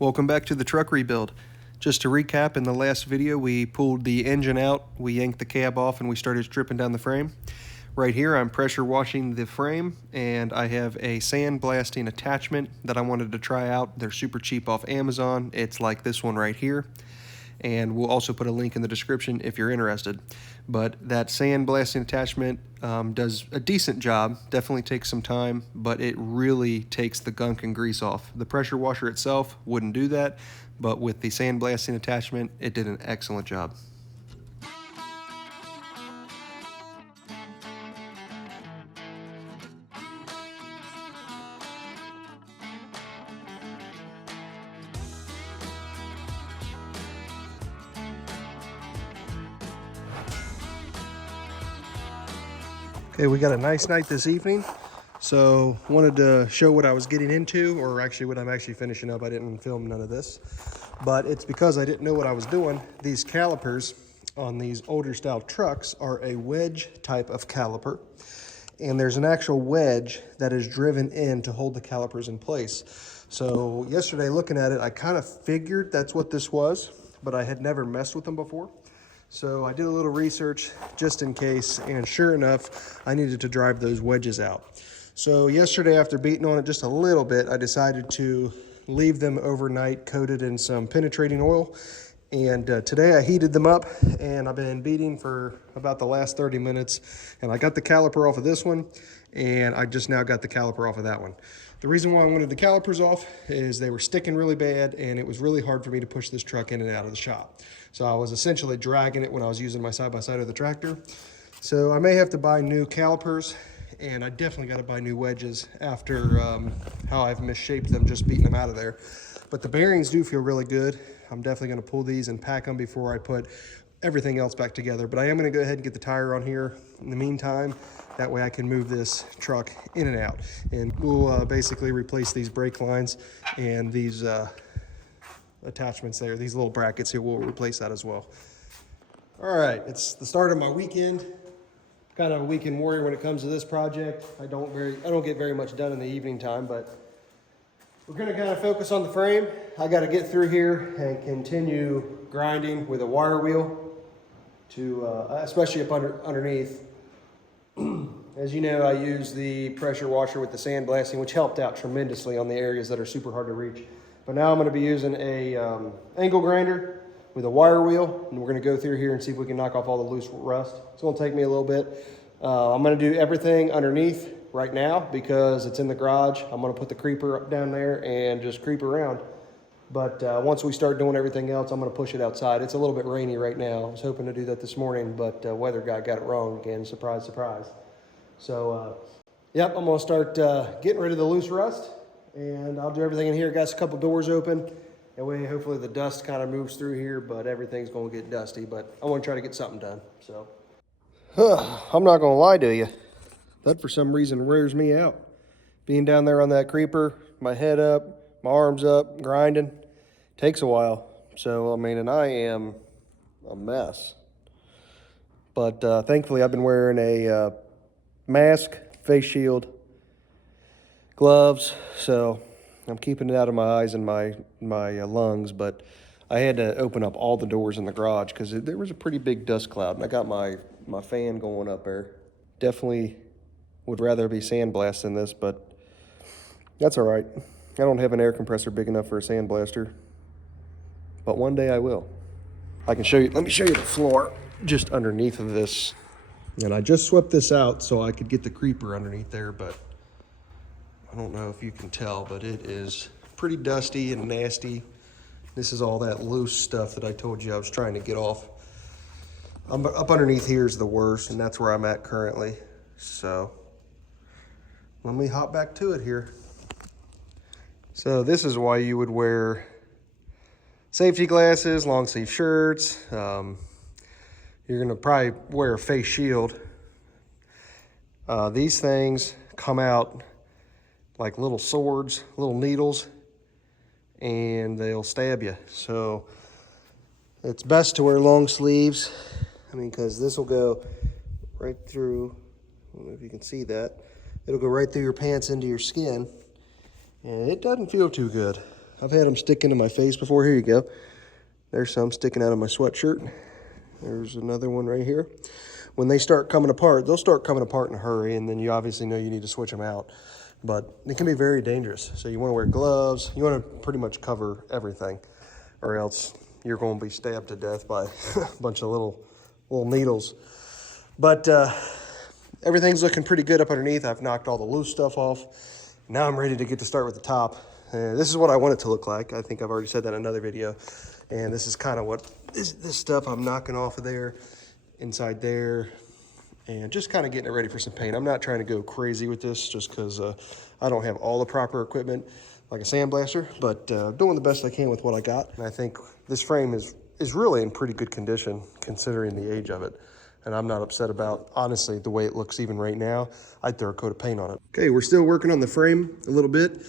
Welcome back to the truck rebuild. Just to recap, in the last video we pulled the engine out, we yanked the cab off, and we started stripping down the frame. Right here I'm pressure washing the frame, and I have a sandblasting attachment that I wanted to try out. They're super cheap off Amazon. It's like this one right here, and we'll also put a link in the description if you're interested. But that sandblasting attachment does a decent job. Definitely takes some time, but it really takes the gunk and grease off. The pressure washer itself wouldn't do that, but with the sandblasting attachment, it did an excellent job. Okay, we got a nice night this evening, so wanted to show what I was getting into, or actually what I'm actually finishing up. I didn't film none of this, but it's because I didn't know what I was doing. These calipers on these older style trucks are a wedge type of caliper, and there's an actual wedge that is driven in to hold the calipers in place. So yesterday looking at it, I kind of figured that's what this was, but I had never messed with them before. So I did a little research just in case, and sure enough, I needed to drive those wedges out. So yesterday, after beating on it just a little bit, I decided to leave them overnight coated in some penetrating oil. And today I heated them up, and I've been beating for about the last 30 minutes. And I got the caliper off of this one, and I just now got the caliper off of that one. The reason why I wanted the calipers off is they were sticking really bad, and it was really hard for me to push this truck in and out of the shop. So I was essentially dragging it when I was using my side-by-side of the tractor. So I may have to buy new calipers, and I definitely got to buy new wedges after how I've misshaped them just beating them out of there. But the bearings do feel really good. I'm definitely going to pull these and pack them before I put everything else back together. But I am going to go ahead and get the tire on here in the meantime. That way I can move this truck in and out. And we'll basically replace these brake lines and these attachments there. These little brackets here, we'll replace that as well. All right, it's the start of my weekend. Kind of a weekend warrior when it comes to this project. I don't get very much done in the evening time, but we're gonna kind of focus on the frame. I gotta get through here and continue grinding with a wire wheel to, especially up underneath. As you know, I use the pressure washer with the sandblasting, which helped out tremendously on the areas that are super hard to reach. But now I'm going to be using a angle grinder with a wire wheel, and we're going to go through here and see if we can knock off all the loose rust. It's going to take me a little bit. I'm going to do everything underneath right now because it's in the garage. I'm going to put the creeper up down there and just creep around. But once we start doing everything else, I'm going to push it outside. It's a little bit rainy right now. I was hoping to do that this morning, but weather guy got it wrong again. Surprise, surprise. So, yep, I'm going to start getting rid of the loose rust, and I'll do everything in here. Got a couple doors open. That way, hopefully the dust kind of moves through here, but everything's going to get dusty. But I want to try to get something done. So, I'm not going to lie to you. That, for some reason, wears me out. Being down there on that creeper, my head up, my arms up, grinding, takes a while. So, I mean, and I am a mess. But thankfully, I've been wearing a mask, face shield, gloves, so I'm keeping it out of my eyes and my lungs. But I had to open up all the doors in the garage because there was a pretty big dust cloud, and I got my fan going up there. Definitely would rather be sandblasting than this, but that's all right. I don't have an air compressor big enough for a sandblaster, but one day I will. I can show you. Let me show you the floor just underneath of this. And I just swept this out so I could get the creeper underneath there, but I don't know if you can tell, but it is pretty dusty and nasty. This is all that loose stuff that I told you I was trying to get off. Up underneath here is the worst, and that's where I'm at currently. So let me hop back to it here. So this is why you would wear safety glasses, long sleeve shirts. You're gonna probably wear a face shield. These things come out like little swords, little needles, and they'll stab you. So it's best to wear long sleeves. I mean, because this will go right through, I don't know if you can see that. It'll go right through your pants into your skin, and it doesn't feel too good. I've had them stick into my face before. Here you go. There's some sticking out of my sweatshirt. There's another one right here. When they start coming apart, they'll start coming apart in a hurry, and then you obviously know you need to switch them out. But it can be very dangerous. So you want to wear gloves. You want to pretty much cover everything, or else you're going to be stabbed to death by a bunch of little needles. But everything's looking pretty good up underneath. I've knocked all the loose stuff off. Now I'm ready to get to start with the top. This is what I want it to look like. I think I've already said that in another video. And this is kind of what this stuff I'm knocking off of there, inside there, and just kind of getting it ready for some paint. I'm not trying to go crazy with this just because I don't have all the proper equipment like a sandblaster, but doing the best I can with what I got. And I think this frame is really in pretty good condition considering the age of it. And I'm not upset about, honestly, the way it looks even right now. I'd throw a coat of paint on it. Okay, we're still working on the frame a little bit.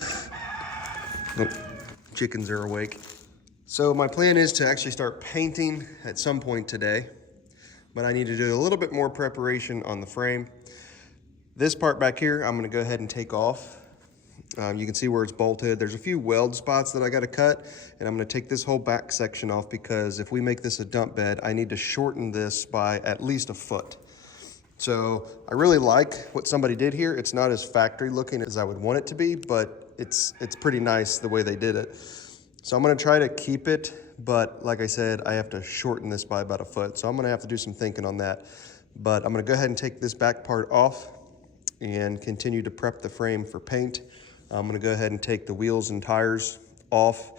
Oh, chickens are awake. So my plan is to actually start painting at some point today, but I need to do a little bit more preparation on the frame. This part back here, I'm gonna go ahead and take off. You can see where it's bolted. There's a few weld spots that I gotta cut, and I'm gonna take this whole back section off because if we make this a dump bed, I need to shorten this by at least a foot. So I really like what somebody did here. It's not as factory looking as I would want it to be, but it's pretty nice the way they did it. So I'm gonna try to keep it, but like I said, I have to shorten this by about a foot. So I'm gonna have to do some thinking on that. But I'm gonna go ahead and take this back part off and continue to prep the frame for paint. I'm gonna go ahead and take the wheels and tires off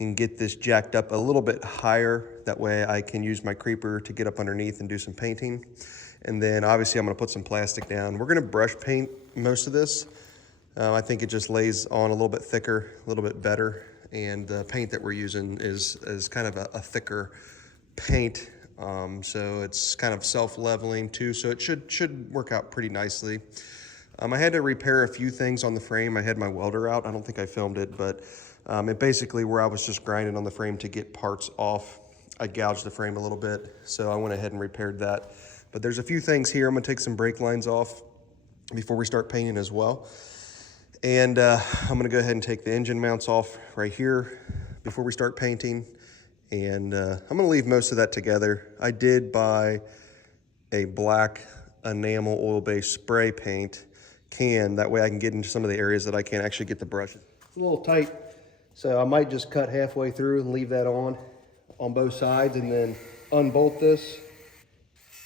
and get this jacked up a little bit higher. That way I can use my creeper to get up underneath and do some painting. And then obviously I'm gonna put some plastic down. We're gonna brush paint most of this. I think it just lays on a little bit thicker, a little bit better. And the paint that we're using is kind of a thicker paint. So it's kind of self-leveling too. So it should work out pretty nicely. I had to repair a few things on the frame. I had my welder out. I don't think I filmed it, but it basically where I was just grinding on the frame to get parts off, I gouged the frame a little bit. So I went ahead and repaired that. But there's a few things here. I'm gonna take some brake lines off before we start painting as well. And I'm gonna go ahead and take the engine mounts off right here before we start painting. And I'm gonna leave most of that together. I did buy a black enamel oil-based spray paint can. That way I can get into some of the areas that I can't actually get the brush. It's a little tight, so I might just cut halfway through and leave that on both sides and then unbolt this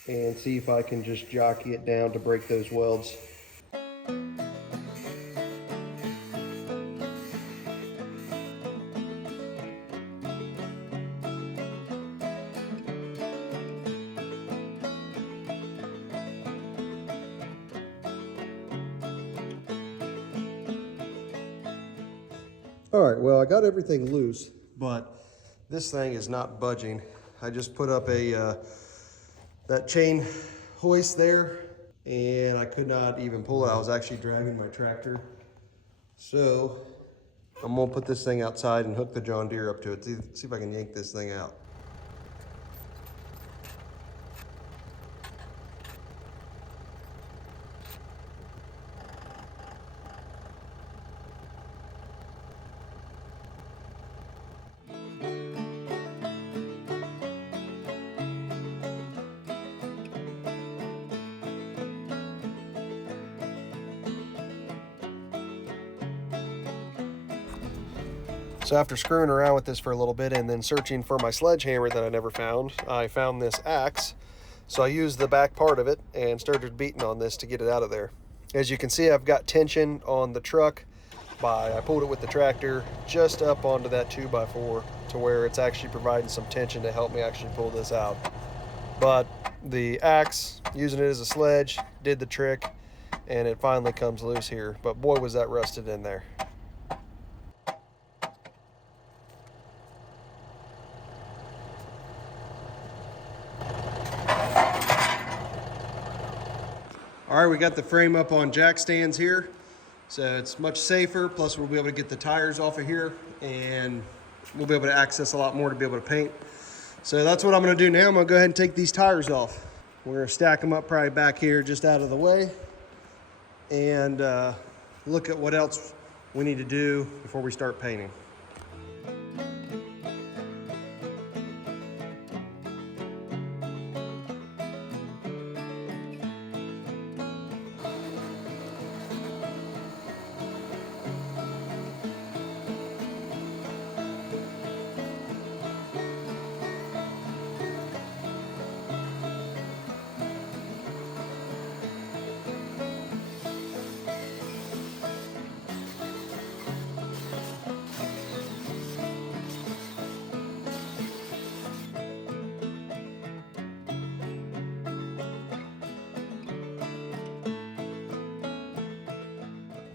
and see if I can just jockey it down to break those welds. All right, well, I got everything loose, but this thing is not budging. I just put up that chain hoist there, and I could not even pull it. I was actually driving my tractor. So I'm gonna put this thing outside and hook the John Deere up to it. See if I can yank this thing out. So after screwing around with this for a little bit and then searching for my sledgehammer that I never found, I found this axe. So I used the back part of it and started beating on this to get it out of there. As you can see, I've got tension on the truck I pulled it with the tractor just up onto that 2x4 to where it's actually providing some tension to help me actually pull this out. But the axe, using it as a sledge, did the trick, and it finally comes loose here. But boy, was that rusted in there. All right, we got the frame up on jack stands here, so it's much safer. Plus we'll be able to get the tires off of here and we'll be able to access a lot more to be able to paint. So that's what I'm gonna do now. I'm gonna go ahead and take these tires off. We're gonna stack them up probably back here just out of the way and look at what else we need to do before we start painting.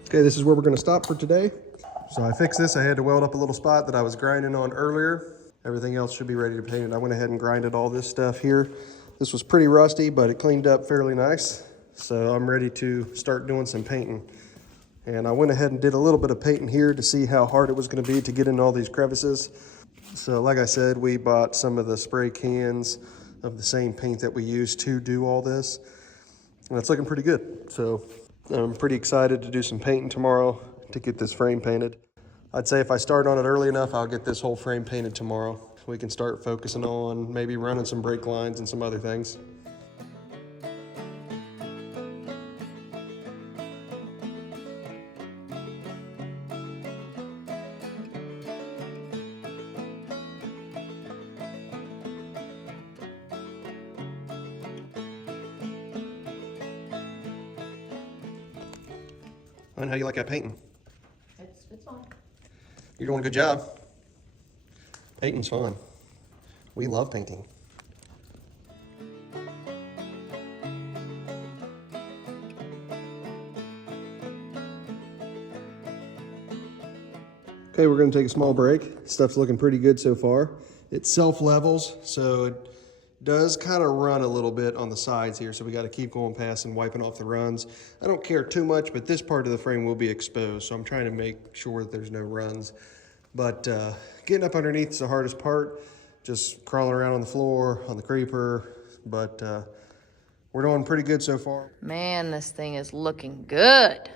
Okay, this is where we're gonna stop for today. So I fixed this. I had to weld up a little spot that I was grinding on earlier. Everything else should be ready to paint it. I went ahead and grinded all this stuff here. This was pretty rusty, but it cleaned up fairly nice. So I'm ready to start doing some painting. And I went ahead and did a little bit of painting here to see how hard it was gonna be to get in all these crevices. So like I said, we bought some of the spray cans of the same paint that we used to do all this. And it's looking pretty good. So I'm pretty excited to do some painting tomorrow to get this frame painted. I'd say if I start on it early enough, I'll get this whole frame painted tomorrow. We can start focusing on maybe running some brake lines and some other things. And how you like that painting? It's fine. You're doing a good job. Painting's fun. We love painting. Okay, we're gonna take a small break. Stuff's looking pretty good so far. It self-levels, so it does kind of run a little bit on the sides here, so we got to keep going past and wiping off the runs. I don't care too much, but this part of the frame will be exposed, so I'm trying to make sure that there's no runs. But getting up underneath is the hardest part, just crawling around on the floor, on the creeper, but we're doing pretty good so far. Man, this thing is looking good.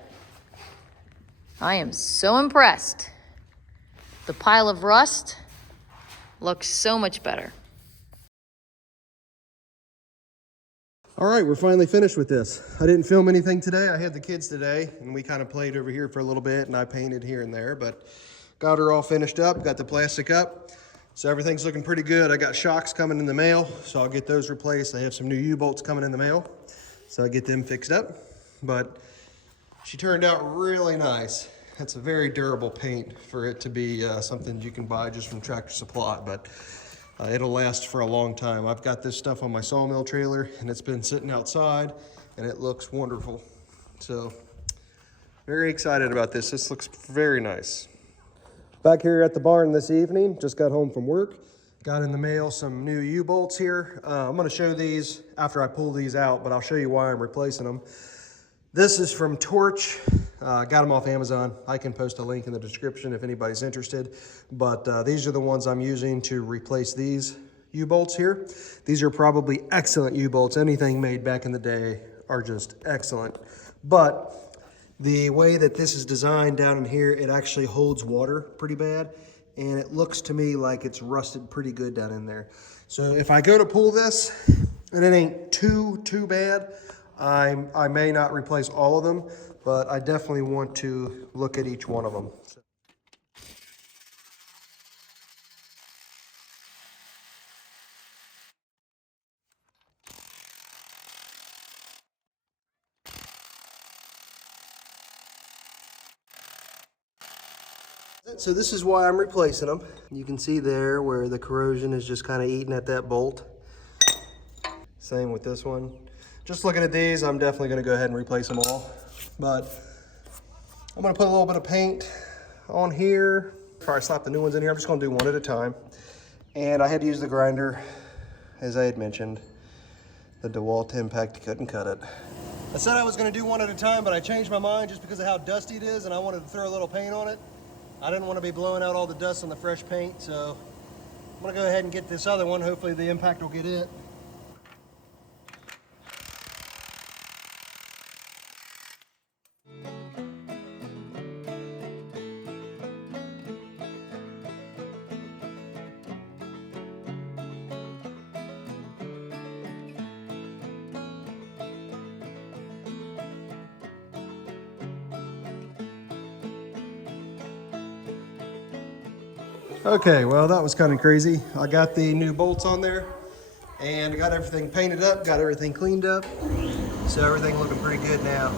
I am so impressed. The pile of rust looks so much better. All right, we're finally finished with this. I didn't film anything today. I had the kids today, and we kind of played over here for a little bit, and I painted here and there, but got her all finished up, got the plastic up. So everything's looking pretty good. I got shocks coming in the mail, so I'll get those replaced. I have some new U-bolts coming in the mail, so I get them fixed up. But she turned out really nice. That's a very durable paint for it to be something you can buy just from Tractor Supply, but it'll last for a long time. I've got this stuff on my sawmill trailer, and it's been sitting outside, and it looks wonderful. So very excited about this. This looks very nice. Back here at the barn this evening, just got home from work. Got in the mail some new U-bolts here. I'm gonna show these after I pull these out, but I'll show you why I'm replacing them. This is from Torch. Got them off Amazon. I can post a link in the description if anybody's interested. But these are the ones I'm using to replace these U-bolts here. These are probably excellent U-bolts. Anything made back in the day are just excellent. But the way that this is designed down in here, it actually holds water pretty bad. And it looks to me like it's rusted pretty good down in there. So if I go to pull this, and it ain't too bad, I may not replace all of them, but I definitely want to look at each one of them. So this is why I'm replacing them. You can see there where the corrosion is just kind of eating at that bolt. Same with this one. Just looking at these, I'm definitely gonna go ahead and replace them all. But I'm gonna put a little bit of paint on here. Before I slap the new ones in here, I'm just gonna do one at a time. And I had to use the grinder, as I had mentioned. The DeWalt Impact couldn't cut it. I said I was gonna do one at a time, but I changed my mind just because of how dusty it is, and I wanted to throw a little paint on it. I didn't want to be blowing out all the dust on the fresh paint, so I'm gonna go ahead and get this other one. Hopefully the Impact will get it. Okay, well, that was kind of crazy. I got the new bolts on there and got everything painted up, got everything cleaned up. So everything looking pretty good now.